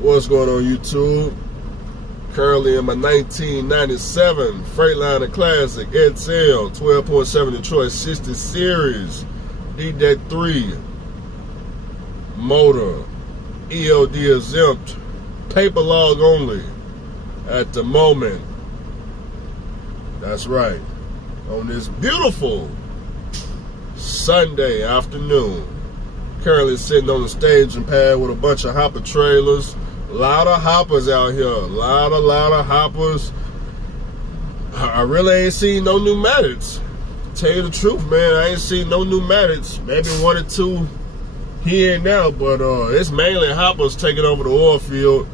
What's going on, YouTube? Currently in my 1997 Freightliner Classic XL 12.7 Detroit 60 Series D-Deck 3 motor, ELD exempt, paper log only at the moment. That's right. On this beautiful Sunday afternoon, currently sitting on the staging pad with a bunch of hopper trailers. A lot of hoppers out here. A lot of hoppers. I really ain't seen no pneumatics. Tell you the truth, man, I ain't seen no pneumatics. Maybe one or two here and now, but it's mainly hoppers taking over the oil field.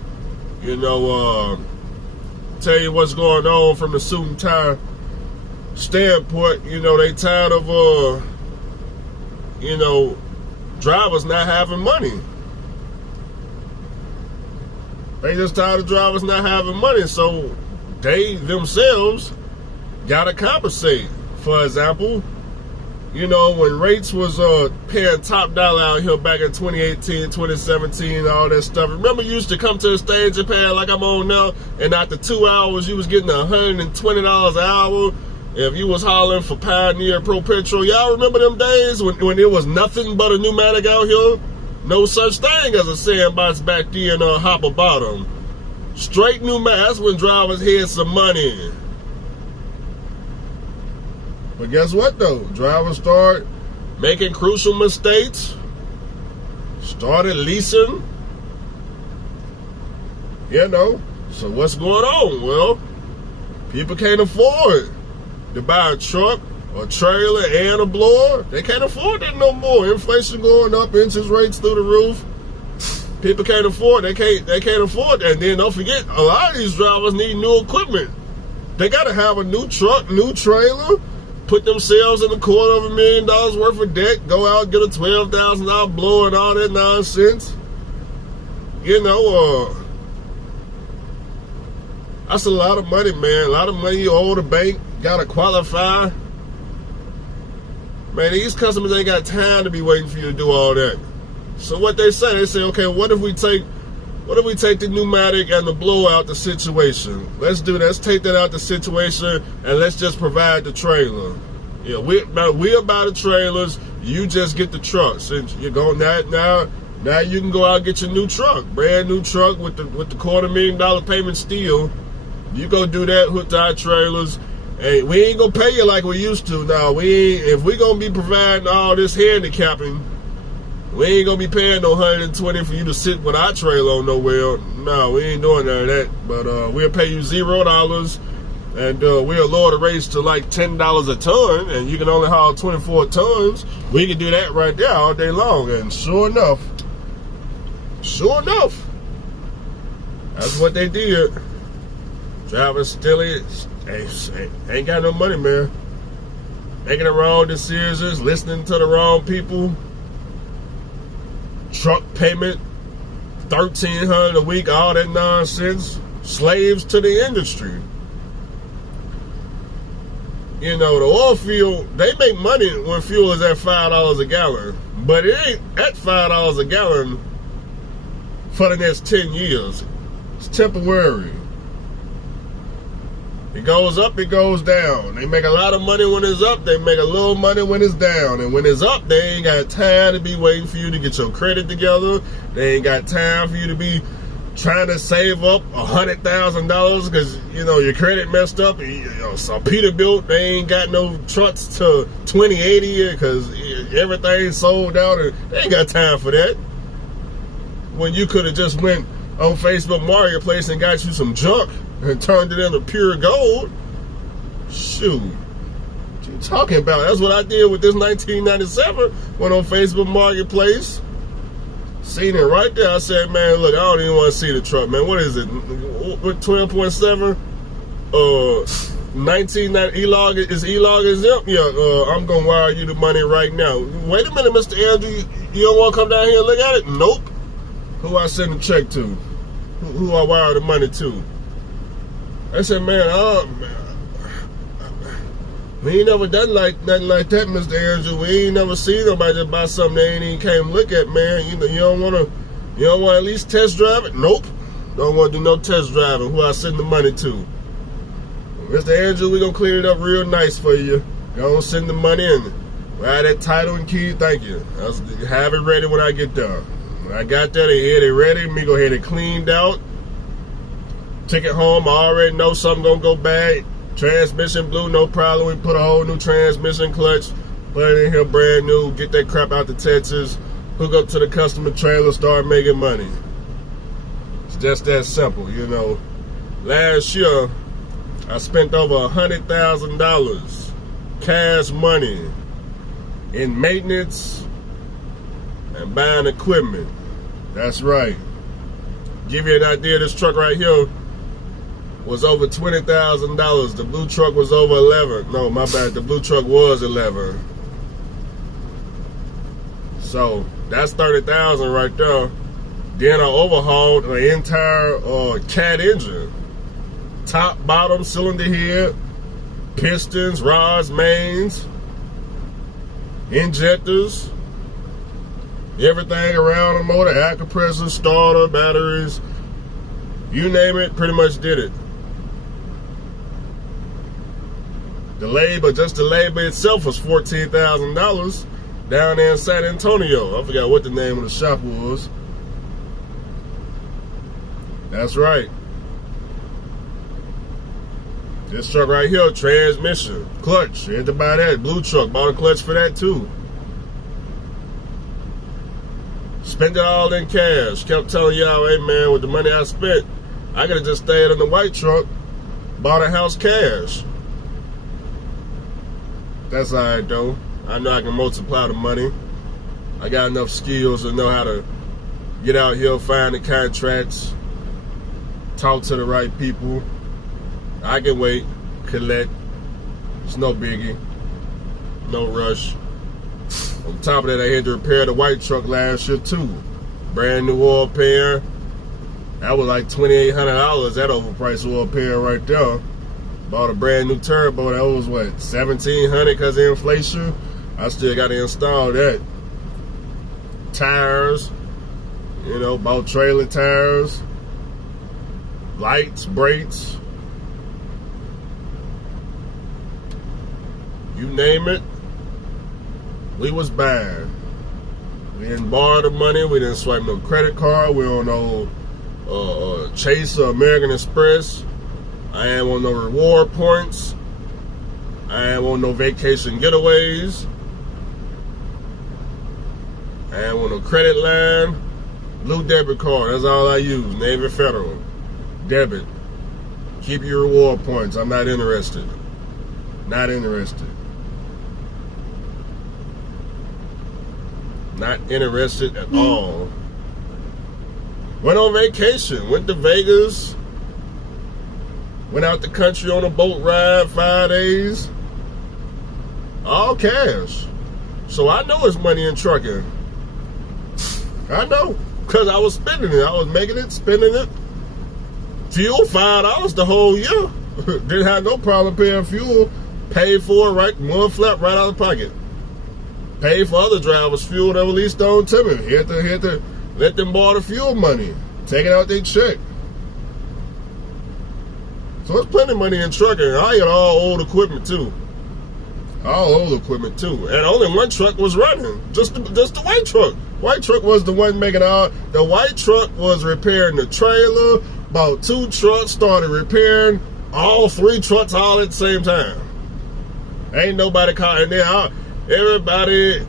You know, tell you what's going on from the suit and tie standpoint. You know, they tired of you know, drivers not having money. They just tired of drivers not having money, so they themselves gotta compensate. For example, you know, when rates was paying top dollar out here back in 2018, 2017, all that stuff. Remember, you used to come to the stage and pay like I'm on now, and after 2 hours, you was getting $120 an hour if you was hauling for Pioneer Pro Petrol. Y'all remember them days when there was nothing but a pneumatic out here? No such thing as a sandbox back then on hopper bottom. Straight pneumatic. That's when drivers had some money. But guess what though? Drivers start making crucial mistakes. Started leasing. You know. So what's going on? Well, people can't afford to buy a truck, a trailer, and a blower. They can't afford that no more. Inflation going up, interest rates through the roof. People can't afford. They can't afford that. And then don't forget, a lot of these drivers need new equipment. They gotta have a new truck, new trailer, put themselves in $250,000 worth of debt, go out and get a $12,000 blower and all that nonsense. You know, that's a lot of money, man. A lot of money you owe the bank. Gotta qualify. Man, these customers ain't got time to be waiting for you to do all that. So what they say, okay, what if we take the pneumatic and the blower out the situation? Let's do that. Let's take that out the situation and let's just provide the trailer. Yeah, we're about the trailers. You just get the truck. Since you're going now you can go out and get your new truck, brand new truck with the $250,000 payment still. You go do that with our trailers. Hey, we ain't gonna pay you like we used to. Now if we gonna be providing all this handicapping, we ain't gonna be paying no $120 for you to sit with our trailer on nowhere. No, we ain't doing none of that. But we'll pay you $0, and we'll lower the rates to like $10 a ton, and you can only haul 24 tons. We can do that right there all day long. And sure enough, that's what they did. Drivers still ain't got no money, man. Making the wrong decisions, listening to the wrong people. Truck payment, $1,300 a week, all that nonsense. Slaves to the industry. You know, the oil field, they make money when fuel is at $5 a gallon. But it ain't at $5 a gallon for the next 10 years. It's temporary. It goes up, it goes down. They make a lot of money when it's up. They make a little money when it's down. And when it's up, they ain't got time to be waiting for you to get your credit together. They ain't got time for you to be trying to save up $100,000 because, you know, your credit messed up. You know, so Peterbilt, they ain't got no trucks to 2080 because everything's sold out. And they ain't got time for that. When you could have just went on Facebook Marketplace and got you some junk and turned it into pure gold. Shoot. What you talking about? That's what I did with this 1997. Went on Facebook Marketplace. Seen it right there. I said, man, look, I don't even want to see the truck, man. What is it? What 12.7? 1990 E-Log is E-Log exempt? Yeah, I'm gonna wire you the money right now. Wait a minute, Mr. Andrew. You don't want to come down here and look at it? Nope. Who I send the check to? Who I wire the money to? I said, man, we ain't never done nothing like that, Mr. Andrew. We ain't never seen nobody just buy something they ain't even came look at, man. You know, you don't You don't want to at least test drive it? Nope. Don't want to do no test driving. Who I send the money to? Mr. Andrew, we're going to clean it up real nice for you. Go send the money in. Write that title and key. Thank you. I'll have it ready when I get there. When I got there, they had it ready. Me go ahead and cleaned out. Take it home. I already know something going to go bad. Transmission blew, no problem. We put a whole new transmission clutch. Put it in here brand new. Get that crap out to Texas. Hook up to the customer trailer. Start making money. It's just that simple, you know. Last year, I spent over $100,000 cash money in maintenance and buying equipment. That's right. Give you an idea, this truck right here was over $20,000. The blue truck was over 11. No, my bad. The blue truck was 11. So that's 30,000 right there. Then I overhauled the entire cat engine. Top, bottom, cylinder head, pistons, rods, mains, injectors, everything around the motor, air compressor, starter, batteries, you name it, pretty much did it. The labor, just the labor itself was $14,000 down there in San Antonio. I forgot what the name of the shop was. That's right. This truck right here, transmission, clutch. Had to buy that. Blue truck, bought a clutch for that too. Spent it all in cash. Kept telling y'all, hey man, with the money I spent, I could have just stayed in the white truck, bought a house cash. That's all right though. I know I can multiply the money. I got enough skills to know how to get out here, find the contracts, talk to the right people. I can wait, collect. It's no biggie, no rush. On top of that, I had to repair the white truck last year too. Brand new oil pan. That was like $2,800, that overpriced oil pan right there. Bought a brand new turbo, that was what, $1,700 because of inflation? I still got to install that. Tires, you know, bought trailer tires, lights, brakes. You name it, we was buying. We didn't borrow the money. We didn't swipe no credit card. We don't know Chase or American Express. I ain't want no reward points. I ain't want no vacation getaways. I ain't want no credit line. Blue debit card, that's all I use. Navy Federal. Debit. Keep your reward points. I'm not interested. Not interested. Not interested at all. Went on vacation. Went to Vegas. Went out the country on a boat ride 5 days. All cash. So I know it's money in trucking. I know. Because I was spending it. I was making it, spending it. Fuel, $5 the whole year. Didn't have no problem paying fuel. Paid for it right, one flat right out of the pocket. Paid for other drivers' fuel that were leased on to me. Had to let them borrow the fuel money. Take it out their check. So there's plenty of money in trucking. I got all old equipment too. All old equipment too. And only one truck was running. Just the white truck. White truck was the one making all. The white truck was repairing the trailer. Bought 2 trucks, started repairing all 3 trucks all at the same time. Ain't nobody caught in there. Everybody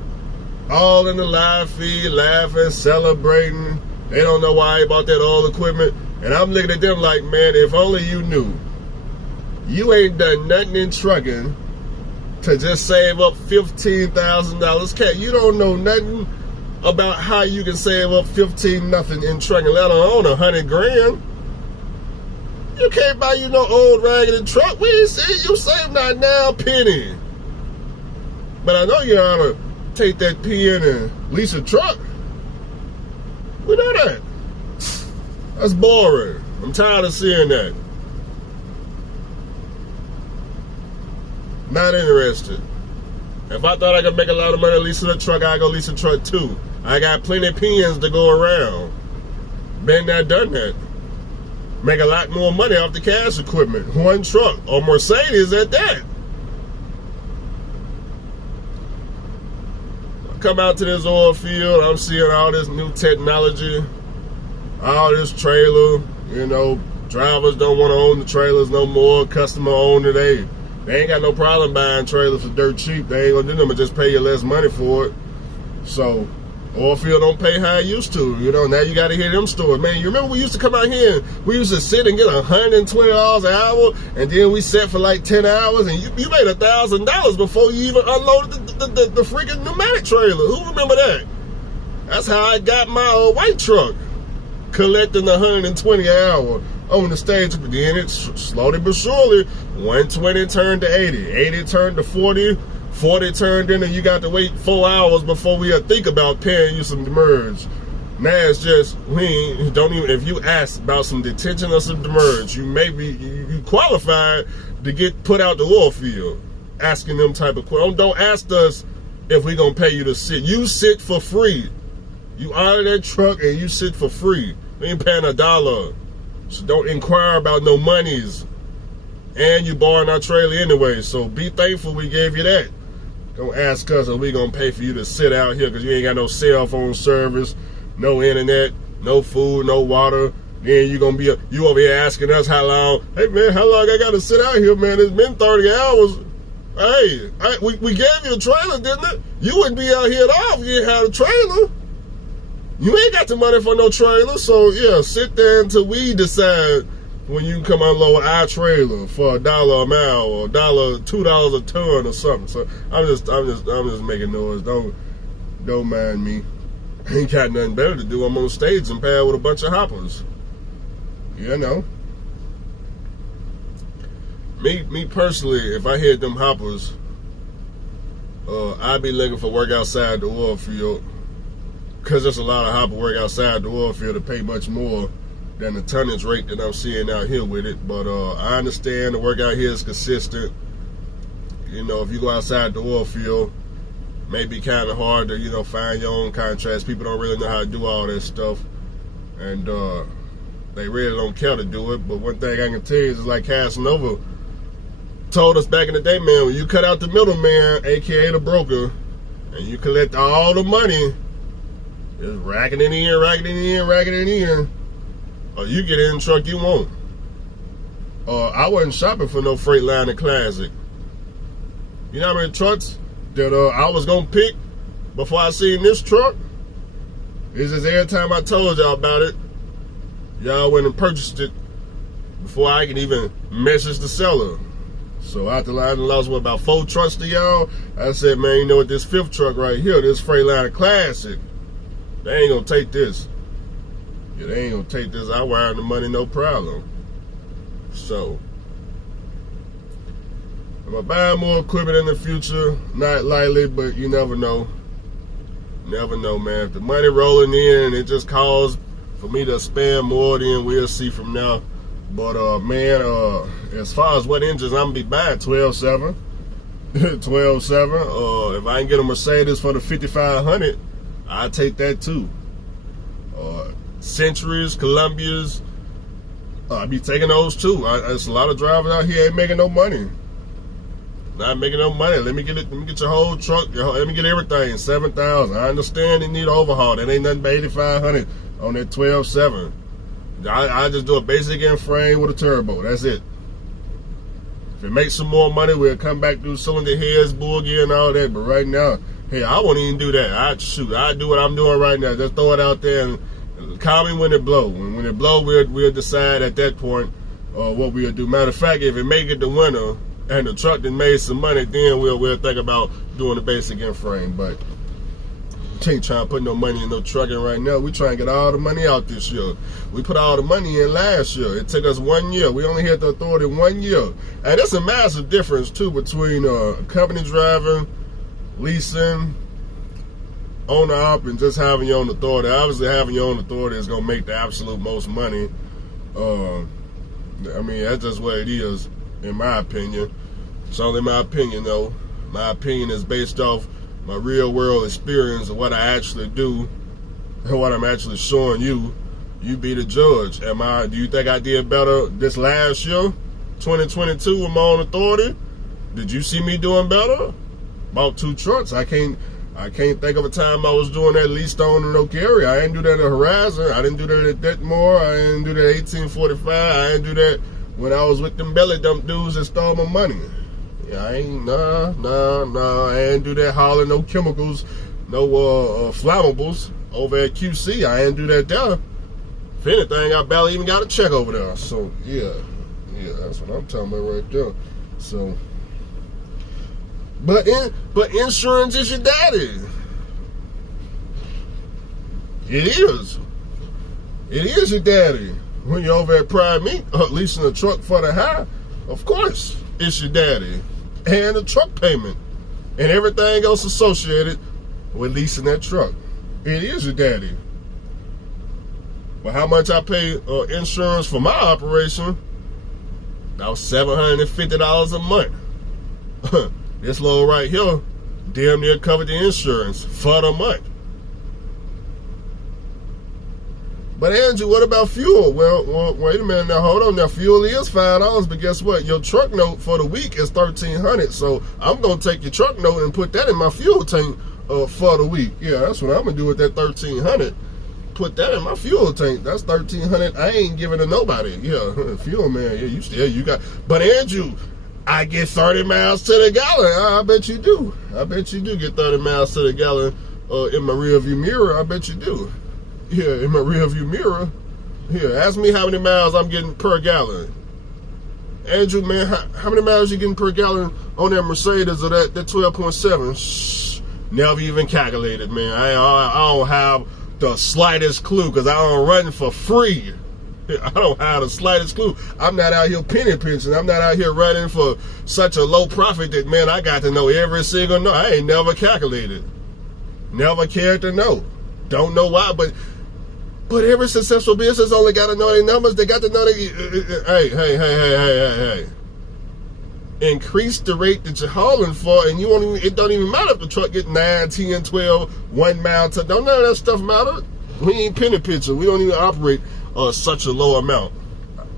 all in the live feed, laughing, celebrating. They don't know why I bought that old equipment. And I'm looking at them like, man, if only you knew. You ain't done nothing in trucking to just save up $15,000. You don't know nothing about how you can save up 15 nothing in trucking, let alone $100 grand. You can't buy you no old raggedy truck. We ain't see you save not now penny. But I know you ought to take that pen and lease a truck. We know that. That's boring. I'm tired of seeing that. Not interested. If I thought I could make a lot of money leasing a truck, I'd go lease a truck too. I got plenty of pens to go around. Been there, done that. Make a lot more money off the cash equipment. One truck, or Mercedes at that. I come out to this oil field, I'm seeing all this new technology, all this trailer, you know, drivers don't want to own the trailers no more, customer owned it. They ain't got no problem buying trailers for dirt cheap. They ain't gonna do them and just pay you less money for it. So Oilfield don't pay how it used to. You know, now you got to hear them stories. Man, you remember we used to come out here and we used to sit and get $120 an hour, and then we sat for like 10 hours, and you made $1,000 before you even unloaded the freaking pneumatic trailer. Who remember that? That's how I got my white truck, collecting $120 an hour on the stage. But then it slowly but surely, 120 turned to 80, 80 turned to 40. 40 turned in, and you got to wait 4 hours before we think about paying you some demurrage. Now it's just, we don't even, if you ask about some detention or some demurrage, you may be, you qualified to get put out the oil field. Asking them type of questions. Don't ask us if we gonna pay you to sit. You sit for free. You out of that truck and you sit for free. We ain't paying $1. So don't inquire about no monies. And you borrowing our trailer anyway, so be thankful we gave you that. Don't ask us if we gonna pay for you to sit out here because you ain't got no cell phone service, no internet, no food, no water. Then you gonna be you over here asking us how long. Hey man, how long I gotta sit out here, man? It's been 30 hours. Hey, we gave you a trailer, didn't it? You wouldn't be out here at all if you didn't have a trailer. You ain't got the money for no trailer, so yeah, sit there until we decide when you come unload our trailer for $1 a mile or $2 a ton or something. So I'm just making noise. Don't mind me. I ain't got nothing better to do. I'm on stage and pad with a bunch of hoppers. You know. Me personally, if I hit them hoppers, I'd be looking for work outside the oil field, because there's a lot of hopper work outside the oil field to pay much more than the tonnage rate that I'm seeing out here with it. But I understand the work out here is consistent. You know, if you go outside the oil field, it may be kind of hard to, you know, find your own contracts. People don't really know how to do all that stuff, and they really don't care to do it. But one thing I can tell you is, like Casanova told us back in the day, man, when you cut out the middleman, aka the broker, and you collect all the money, just racking it in, racking it in, racking it in, or you get in the truck you want. I wasn't shopping for no Freightliner Classic. You know how many trucks that I was gonna pick before I seen this truck? It's just every time I told y'all about it, y'all went and purchased it before I can even message the seller. So after I lost about 4 trucks to y'all, I said, man, you know what, this 5th truck right here, this Freightliner Classic, they ain't gonna take this. Yeah, they ain't gonna take this. I wire the money, no problem. So I'm gonna buy more equipment in the future, not lightly, but you never know. Never know, man. If the money rolling in, it just calls for me to spend more, then we'll see from now. But man, as far as what engines I'm gonna be buying, 12.7, 12.7. If I can get a Mercedes for the 5500, I take that too. Centuries, Columbias, I be taking those too. There's a lot of drivers out here ain't making no money. Not making no money. Let me get it. Let me get your whole truck. Let me get everything. 7,000. I understand they need an overhaul. That ain't nothing but 8,500 on that 12.7. I just do a basic end frame with a turbo. That's it. If it makes some more money, we'll come back to cylinder heads, bull gear, and all that. But right now, hey, I won't even do that. I do what I'm doing right now. Just throw it out there and call me when it blow. When it blow, we'll decide at that point what we'll do. Matter of fact, if it make it the winter and the truck that made some money, then we'll think about doing the basic end frame. But we ain't trying to put no money in no trucking right now. We trying to get all the money out this year. We put all the money in last year. It took us 1 year. We only had the authority 1 year. And that's a massive difference too between company driving, leasing, owner op, and just having your own authority. Obviously having your own authority is gonna make the absolute most money. I mean, that's just what it is, in my opinion. It's only my opinion though. My opinion is based off my real world experience of what I actually do and what I'm actually showing you. You be the judge. Do you think I did better this last year, 2022, with my own authority? Did you see me doing better? Bought 2 trucks. I can't think of a time I was doing that leased on in Oak area. I didn't do that at Horizon. I didn't do that at Detmore. I didn't do that at 1845. I didn't do that when I was with them belly dump dudes that stole my money. Yeah, I ain't, I ain't do that hauling no chemicals, no flammables over at QC. I ain't do that there. If anything, I barely even got a check over there. So, yeah, that's what I'm talking about right there. So, but insurance is your daddy. It is. It is your daddy. When you're over at Prime Meat, leasing a truck for the hire, of course, it's your daddy. And the truck payment. And everything else associated with leasing that truck. It is your daddy. But how much I pay insurance for my operation? That was $750 a month. This load right here damn near covered the insurance for the month. But Andrew, what about fuel? Well, wait a minute now. Hold on now. Fuel is $5, but guess what? Your truck note for the week is $1,300. So I'm gonna take your truck note and put that in my fuel tank for the week. Yeah, that's what I'm gonna do with that $1,300. Put that in my fuel tank. That's $1,300. I ain't giving to nobody. Yeah, fuel man. Yeah, you got. But Andrew, I get 30 miles to the gallon. I bet you do. I bet you do get 30 miles to the gallon in my rearview mirror. I bet you do. Yeah, in my rearview mirror. Here, ask me how many miles I'm getting per gallon. Andrew, man, how many miles you getting per gallon on that Mercedes or that 12.7? Shh, never even calculated, man. I don't have the slightest clue because I don't run for free. I don't have the slightest clue. I'm not out here penny pinching. I'm not out here running for such a low profit that, man, I got to know every single note. I ain't never calculated. Never cared to know. Don't know why, but every successful business only got to know their numbers. They got to know hey. Increase the rate that you're hauling for, and you won't even, it don't even matter if the truck get 9, 10, 12, 1 mile to, don't none of that stuff matter. We ain't penny pinching. We don't even operate such a low amount.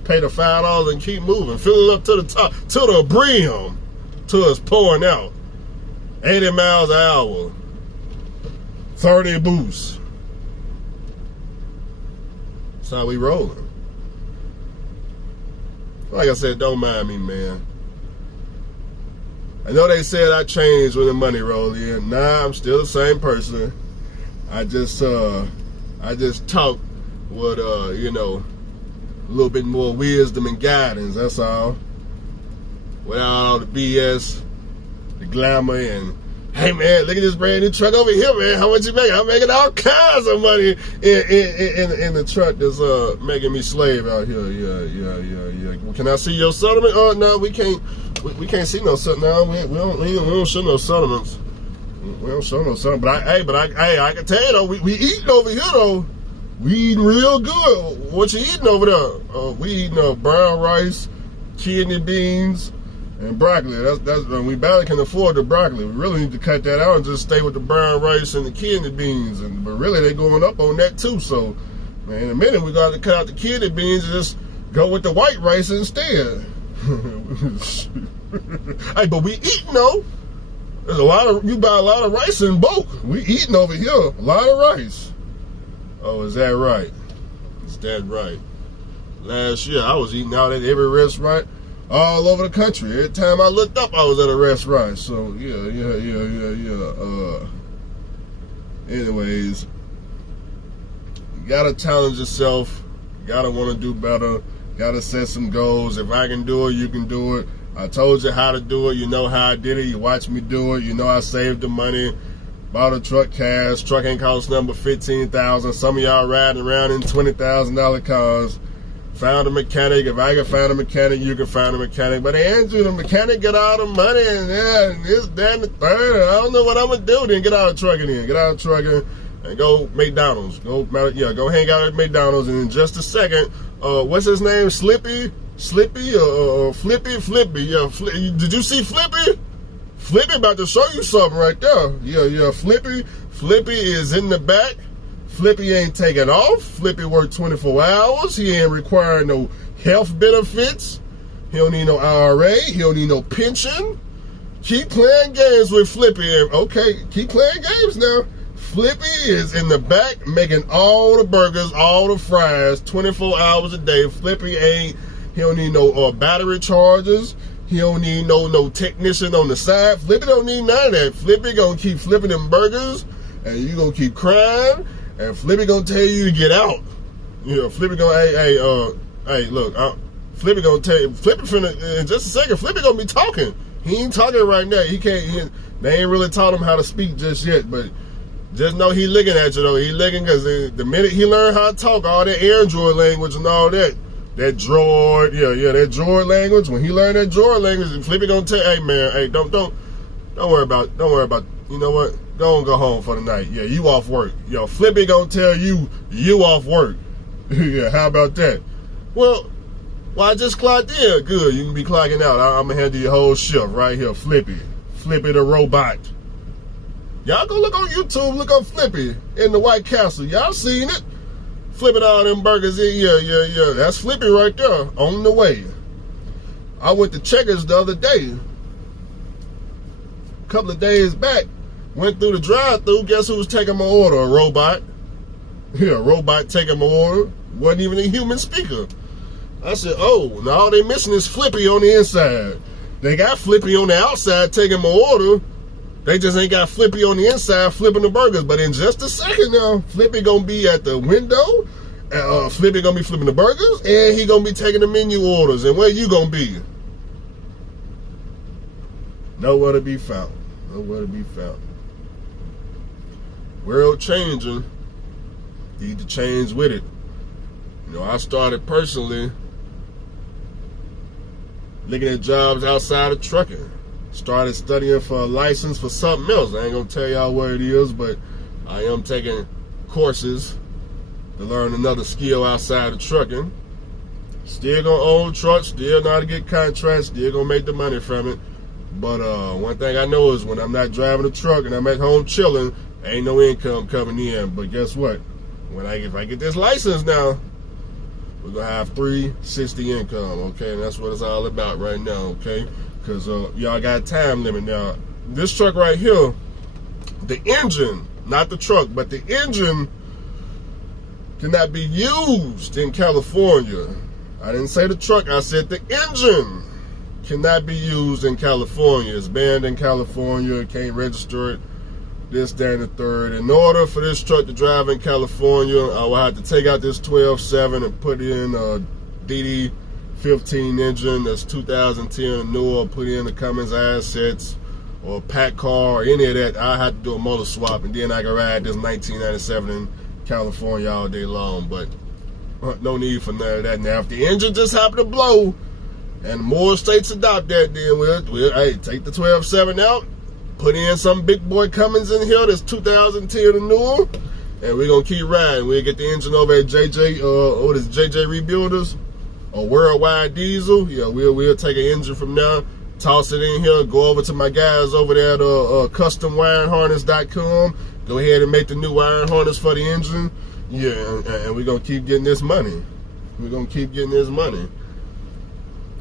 Pay the $5 and keep moving. Fill it up to the top, to the brim, till it's pouring out. 80 miles an hour. 30 boosts. That's how we rolling. Like I said, don't mind me, man. I know they said I changed when the money rolled in. Nah, I'm still the same person. I just talk with a little bit more wisdom and guidance, that's all. Without all the BS, the glamour, and hey man, look at this brand new truck over here, man. How much you making? I'm making all kinds of money in the truck that's making me slave out here. Yeah. Can I see your settlement? Oh no, we can't. We can't see no settlement. No, we don't show no settlements. We don't show no settlement. But I can tell you though, we eating over here though. We eating real good. What you eating over there? We eating brown rice, kidney beans, and broccoli. That's we barely can afford the broccoli. We really need to cut that out and just stay with the brown rice and the kidney beans. But really, they're going up on that too. So, man, in a minute, we're going to cut out the kidney beans and just go with the white rice instead. Hey, but we eating though. There's you buy a lot of rice in bulk. We eating over here. A lot of rice. Oh, is that right? Is that right? Last year, I was eating out at every restaurant all over the country. Every time I looked up, I was at a restaurant. So, yeah. Anyways, you gotta challenge yourself. You gotta want to do better. Gotta set some goals. If I can do it, you can do it. I told you how to do it. You know how I did it. You watched me do it. You know I saved the money. Bought a truck cash. Truck ain't cost number $15,000. Some of y'all riding around in $20,000 cars. Found a mechanic. If I can find a mechanic, you can find a mechanic. But Andrew, the mechanic get all the money and this, that, and the third. I don't know what I'm gonna do. Then get out of the truck and get out of the truck and go McDonald's. Go hang out at McDonald's. And in just a second, what's his name? Slippy or Flippy? Yeah, did you see Flippy? Flippy about to show you something right there. Yeah, Flippy is in the back Flippy ain't taking off. Flippy worked 24 hours. He ain't requiring no health benefits. He don't need no IRA. He don't need no pension. Keep playing games with Flippy. Okay, keep playing games now. Flippy is in the back making all the burgers, all the fries, 24 hours a day. Flippy he don't need no battery chargers. He don't need no technician on the side. Flippy don't need none of that. Flippy gonna keep flipping them burgers, and you gonna keep crying, and Flippy gonna tell you to get out. You know, Flippy gonna, hey, look, Flippy gonna tell you, Flippy finna, in just a second, Flippy gonna be talking. He ain't talking right now. They ain't really taught him how to speak just yet, but just know he looking at you though. He looking because the minute he learned how to talk, all that Android language and all that droid, that droid language. When he learned that droid language, Flippy gonna tell, hey man, hey, don't worry about, you know what? Go home for the night. Yeah, you off work. Yo, Flippy gonna tell you off work. Yeah, how about that? Well, I just clocked in. Good, you can be clocking out. I'm gonna handle your whole shift right here. Flippy the robot. Y'all go look on YouTube, look up Flippy in the White Castle. Y'all seen it? Flipping all them burgers in. Yeah. That's Flippy right there, on the way. I went to Checkers the other day. A couple of days back. Went through the drive-thru. Guess who was taking my order? A robot. Yeah, a robot taking my order. Wasn't even a human speaker. I said, oh, now all they missing is Flippy on the inside. They got Flippy on the outside taking my order. They just ain't got Flippy on the inside flipping the burgers. But in just a second now, Flippy gonna be at the window. Flippy gonna be flipping the burgers, and he gonna be taking the menu orders. And where you gonna be? Nowhere to be found. Nowhere to be found. World changing. Need to change with it. You know, I started personally looking at jobs outside of trucking. Started studying for a license for something else. I ain't gonna tell y'all what it is, but I am taking courses to learn another skill outside of trucking. Still gonna own trucks, still know how to get contracts, still gonna make the money from it. But one thing I know is when I'm not driving a truck and I'm at home chilling, ain't no income coming in. But guess what? If I get this license now, we're gonna have 360 income, okay? And that's what it's all about right now, okay? Because y'all got a time limit now. This truck right here, the engine, not the truck, but the engine cannot be used in California. I didn't say the truck, I said the engine cannot be used in California. It's banned in California, can't register it, this, that, and the third. In order for this truck to drive in California, I will have to take out this 12.7 and put in a DD15 engine that's 2010 or newer, put in the Cummins assets or a pack car or any of that. I have to do a motor swap, and then I can ride this 1997 in California all day long. But no need for none of that. Now, if the engine just happened to blow and more states adopt that, then we'll hey, take the 12.7 out, put in some big boy Cummins in here that's 2010 or newer, and we're gonna keep riding. We'll get the engine over at JJ Rebuilders or Worldwide Diesel. Yeah, we'll take an engine from now, toss it in here, go over to my guys over there at customwiringharness.com. Go ahead and make the new wiring harness for the engine. Yeah, and we're gonna keep getting this money. We're gonna keep getting this money.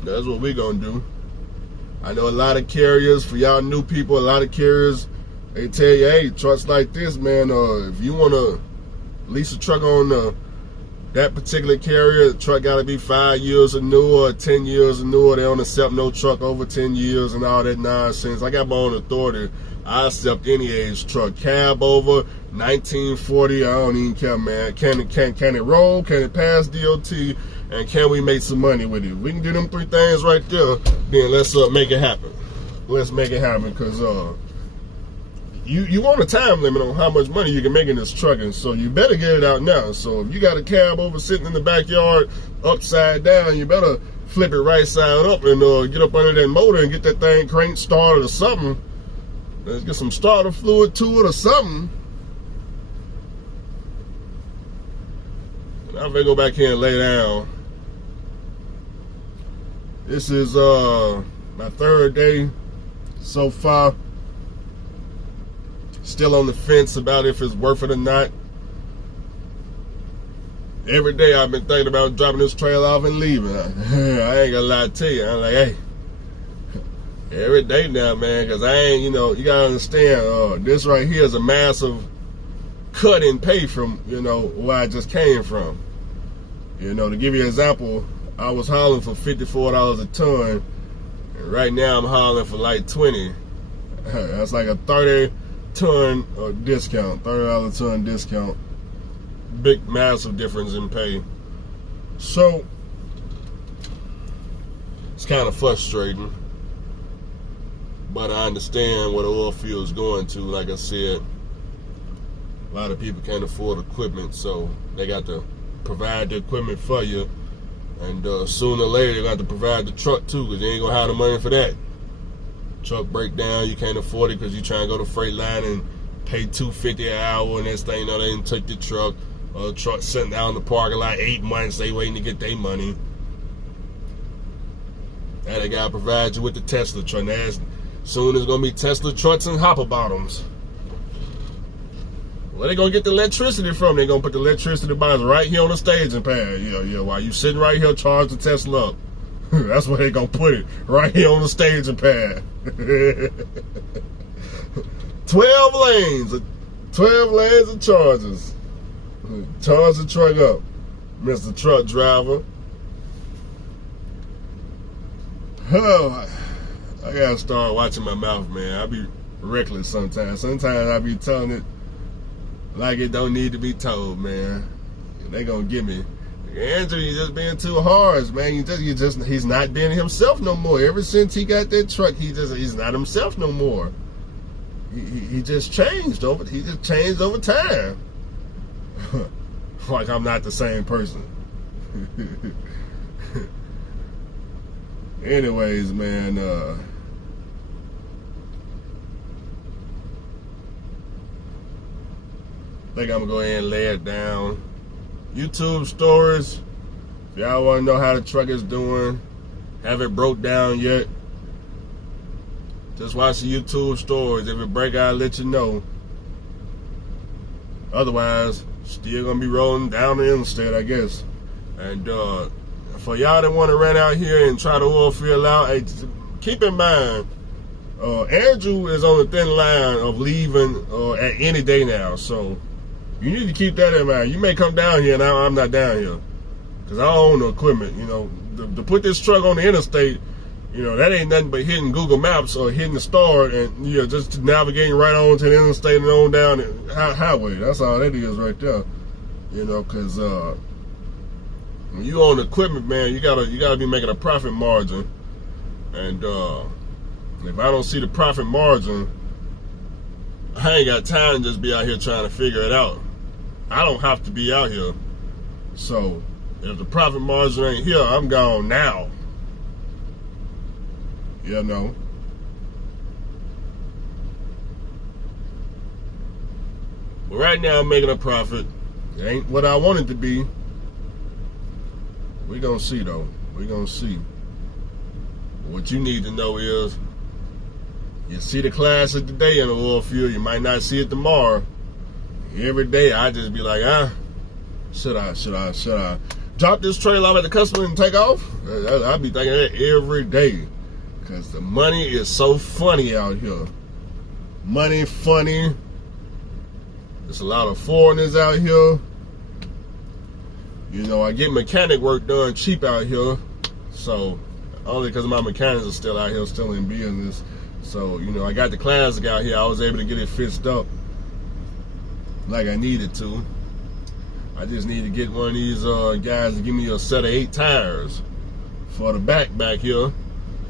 That's what we're gonna do. I know a lot of carriers, for y'all new people, a lot of carriers, they tell you, hey, trucks like this, man, if you want to lease a truck on that particular carrier, the truck got to be 5 years or newer, or 10 years or newer. They don't accept no truck over 10 years and all that nonsense. I got my own authority. I accept any age truck. Cab over 1940, I don't even care, man. Can it roll? Can it pass DOT? And can we make some money with it? We can do them three things right there. Then let's make it happen. Let's make it happen, because you want a time limit on how much money you can make in this trucking, so you better get it out now. So if you got a cab over sitting in the backyard upside down, you better flip it right side up and get up under that motor and get that thing crank started or something. Let's get some starter fluid to it or something. And I'm gonna go back here and lay down. This is my third day so far. Still on the fence about if it's worth it or not. Every day I've been thinking about dropping this trailer off and leaving. I ain't gonna lie to you. I'm like, hey, every day now, man, because I ain't, you gotta understand, this right here is a massive cut in pay from, where I just came from. To give you an example, I was hauling for $54 a ton, and right now I'm hauling for like 20. That's like a 30-ton discount, $30 a ton discount. Big, massive difference in pay. So, it's kind of frustrating. But I understand what the oil field is going to. Like I said, a lot of people can't afford equipment, so they got to provide the equipment for you. And sooner or later, they got to provide the truck too, because you ain't going to have the money for that. Truck break down, you can't afford it because you trying to go to freight line and pay $250 an hour, and next thing you know, they didn't take the truck. Truck sitting down in the parking lot 8 months, they waiting to get their money. And they got to provide you with the Tesla truck. Now, soon there's going to be Tesla trucks and hopper bottoms. Where they going to get the electricity from? They're going to put the electricity box right here on the staging pad. While you sitting right here, charge the Tesla up. That's where they're going to put it. Right here on the staging pad. 12 lanes. 12 lanes of charges. Charge the truck up, Mr. Truck Driver. Oh, I gotta start watching my mouth, man. I be reckless sometimes. Sometimes I be telling it like it don't need to be told, man. They gonna get me. Andrew, you just being too harsh, man. He's not being himself no more. Ever since he got that truck, he's not himself no more. He just changed over. He just changed over time. Like I'm not the same person. Anyways, man, I think I'm gonna go ahead and lay it down. YouTube stories. If y'all wanna know how the truck is doing, haven't broke down yet, just watch the YouTube stories. If it break, I'll let you know. Otherwise, still gonna be rolling down the interstate, I guess. And for y'all that want to run out here and try to oil field out, hey, keep in mind, Andrew is on the thin line of leaving at any day now. So you need to keep that in mind. You may come down here, and I'm not down here, because I don't own the equipment. To put this truck on the interstate, that ain't nothing but hitting Google Maps or hitting the star and just navigating right on to the interstate and on down the highway. That's all that is right there. Because when you own equipment, man, you gotta be making a profit margin. And if I don't see the profit margin, I ain't got time to just be out here trying to figure it out. I don't have to be out here. So if the profit margin ain't here, I'm gone now. But right now I'm making a profit. It ain't what I want it to be. We're gonna see though. We're gonna see. What you need to know is, you see the class of today in the oil field, you might not see it tomorrow. Every day I just be like, should I drop this trailer off at the customer and take off? I be thinking that every day. Because the money is so funny out here. Money funny. There's a lot of foreigners out here. I get mechanic work done cheap out here. So, only because my mechanics are still out here, still in business. So, I got the classic out here. I was able to get it fixed up like I needed to. I just need to get one of these guys to give me a set of 8 tires for the back here.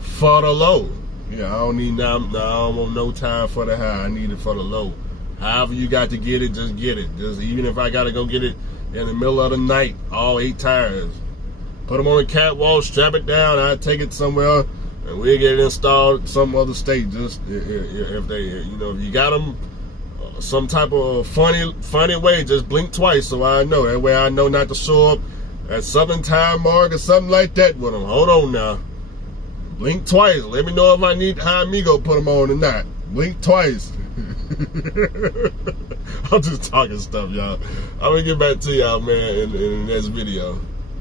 For the low. I don't need I don't want no tire for the high. I need it for the low. However you got to get it, just get it. Just even if I got to go get it in the middle of the night, all 8 tires. Put them on a catwalk, strap it down, I take it somewhere, and we'll get it installed in some other state. Just if they, if you got them some type of funny way, just blink twice so I know. That way I know not to show up at Southern Time Mark or something like that with them. Hold on now. Blink twice. Let me know if I need to hire me go put them on or not. Blink twice. I'm just talking stuff, y'all. I'm gonna get back to y'all, man, in the next video.